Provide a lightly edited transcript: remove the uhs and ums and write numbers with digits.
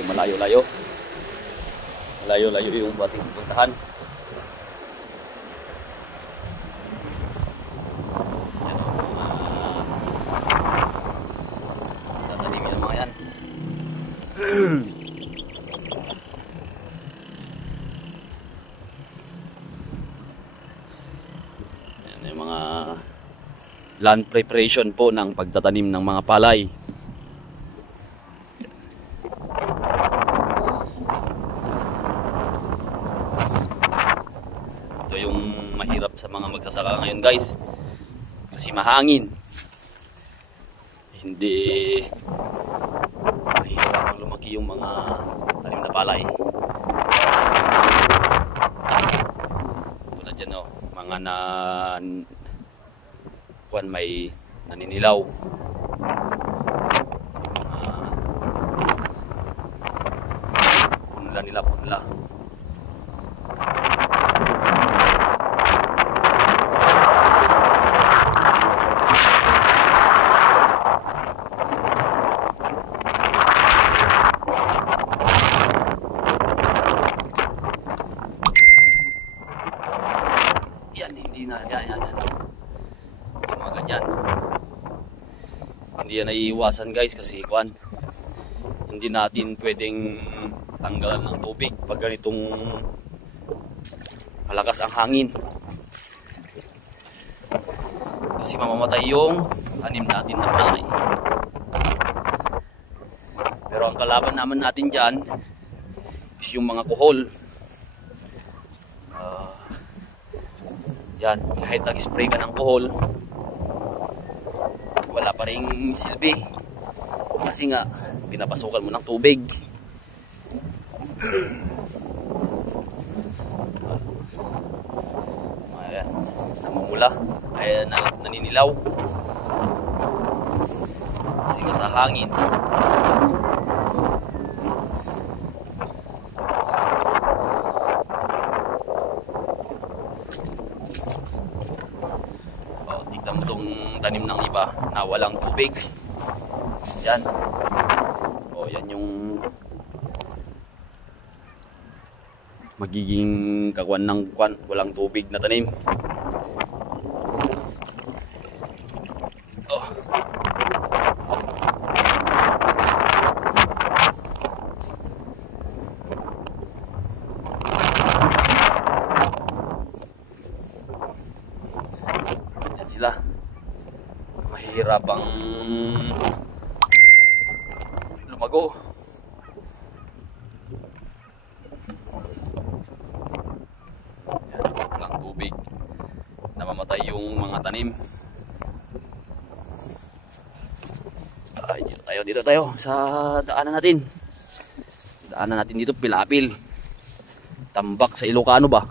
medyo malayo-layo. Malayo-layo yung ating puntahan. Tatanimin ang mga yan. Yan yung mga land preparation po ng pagtatanim ng mga palay. Ito yung mahirap sa mga magsasaka ngayon guys, kasi mahangin. Hindi mahirap ang lumaki yung mga tanim na palay. Tulad dyan mga may naninilaw. Punla nila, punla. Yan, hindi na, yan. Yung mga ganyan. Hindi yan naiiwasan guys, kasi hindi natin pwedeng tanggalan ng tubig pag ganitong malakas ang hangin. Kasi mamamatay yung anim natin na palay. Pero ang kalaban naman natin dyan is yung mga kuhol. Yan, kahit nag-spray ka ng kuhol, wala pa ring silbi. Kasi nga, pinapasukan mo ng tubig. Ayan, namumula. Ayan, naninilaw. Kasi nga sa hangin. Tignan mo itong tanim ng iba na walang tubig. Yan. Yan yung magiging kakuan ng walang tubig na tanim. Yan sila. Mahirap ang lumago. Yan, walang tubig. Namamatay yung mga tanim. Dito tayo sa daanan natin. Daanan natin dito, Pilapil. Tambak sa Ilocano ba?